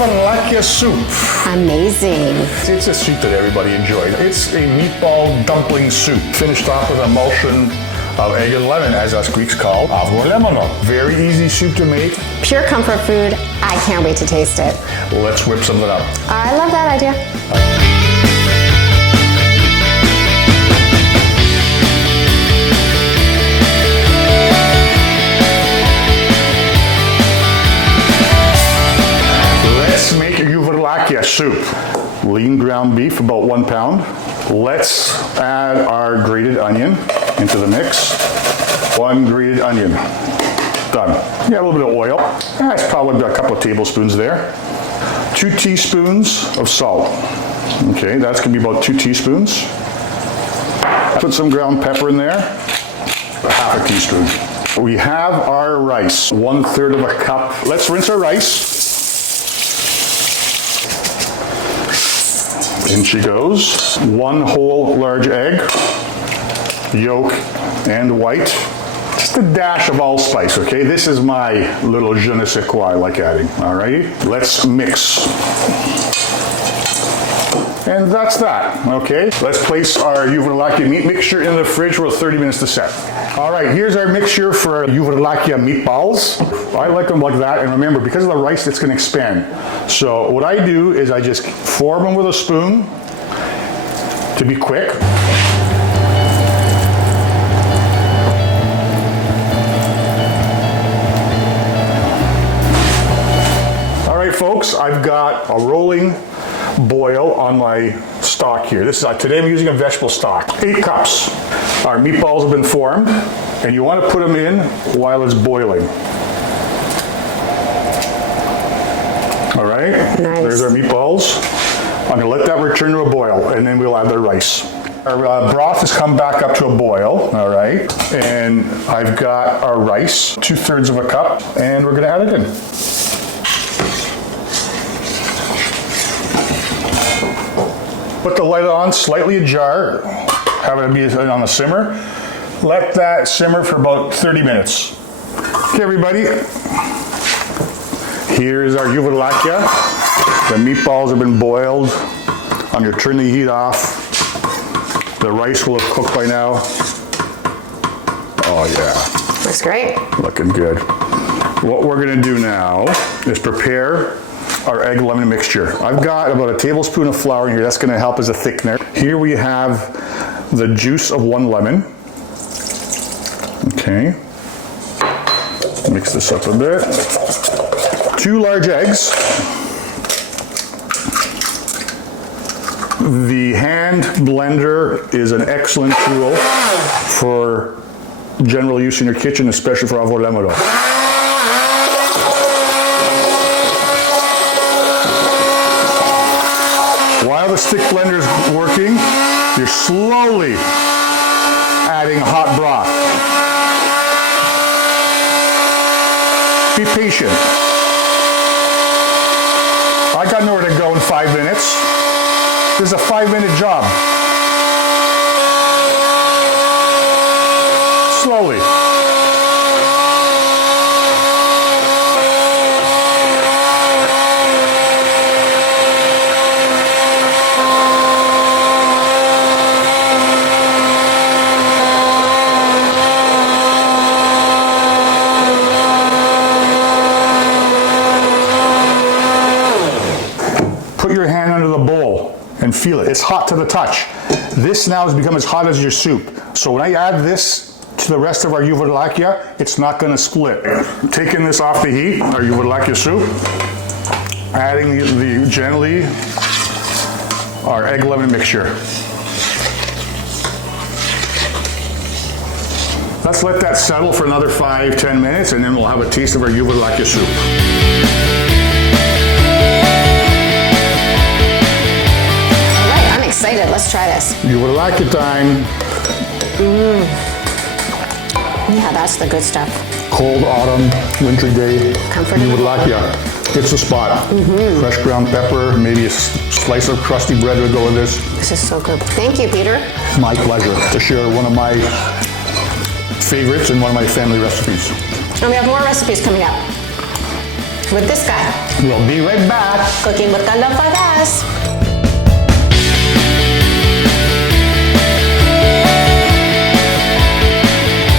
Giouvarlakia Soup. Amazing. It's a soup that everybody enjoys. It's a meatball dumpling soup, finished off with an emulsion of egg and lemon, as us Greeks call Aυγολέμονο. Very easy soup to make. Pure comfort food. I can't wait to taste it. Let's whip something up. I love that idea. Let's make a Giouvarlakia soup. Lean ground beef, about 1 pound. Let's add our grated onion into the mix. 1 grated onion. Done. Yeah, a little bit of oil. That's probably a couple of tablespoons there. 2 teaspoons of salt. Okay, that's gonna be about 2 teaspoons. Put some ground pepper in there. Half a teaspoon. We have our rice. 1/3 of a cup. Let's rinse our rice. In she goes. 1 whole large egg, yolk and white. Just a dash of allspice, okay? This is my little je ne sais quoi I like adding, alrighty? Let's mix. And that's that, okay? Let's place our Giouvarlakia meat mixture in the fridge for 30 minutes to set. All right, here's our mixture for Giouvarlakia meatballs. I like them like that, and remember, because of the rice, it's gonna expand. So what I do is I just form them with a spoon to be quick. All right, folks, I've got a rolling boil on my stock here. This is today I'm using a vegetable stock. 8 cups. Our meatballs have been formed, and you want to put them in while it's boiling. All right, nice. There's our meatballs. I'm gonna let that return to a boil, and then we'll add the rice. Our broth has come back up to a boil, all right, and I've got our rice, 2/3 of a cup, and we're gonna add it in. Put the light on, slightly ajar, have it be on the simmer. Let that simmer for about 30 minutes. Okay, everybody. Here's our Giouvarlakia. The meatballs have been boiled. I'm gonna turn the heat off. The rice will have cooked by now. Oh yeah. Looks great. Looking good. What we're gonna do now is prepare our egg lemon mixture. I've got about a tablespoon of flour in here. That's gonna help as a thickener. Here we have the juice of 1 lemon. Okay. Mix this up a bit. 2 large eggs. The hand blender is an excellent tool for general use in your kitchen, especially for Aυγολέμονο. While the stick blender is working, you're slowly adding hot broth. Be patient. I got nowhere to go in 5 minutes. This is a 5-minute job. Slowly. Put your hand under the bowl and feel it. It's hot to the touch. This now has become as hot as your soup. So when I add this to the rest of our Giouvarlakia, it's not gonna split. Taking this off the heat, our Giouvarlakia soup, adding gently our egg lemon mixture. Let's let that settle for another 5-10 minutes, and then we'll have a taste of our Giouvarlakia soup. Excited. Let's try this. Giouvarlakia time. Yeah, that's the good stuff. Cold autumn, wintry day. Comforting. Giouvarlakia. It's the spot. Fresh ground pepper, maybe a slice of crusty bread would go with this. This is so good. Thank you, Peter. My pleasure to share one of my favorites and one of my family recipes. And we have more recipes coming up. with this guy. We'll be right back. Cooking with Carlo Vargas.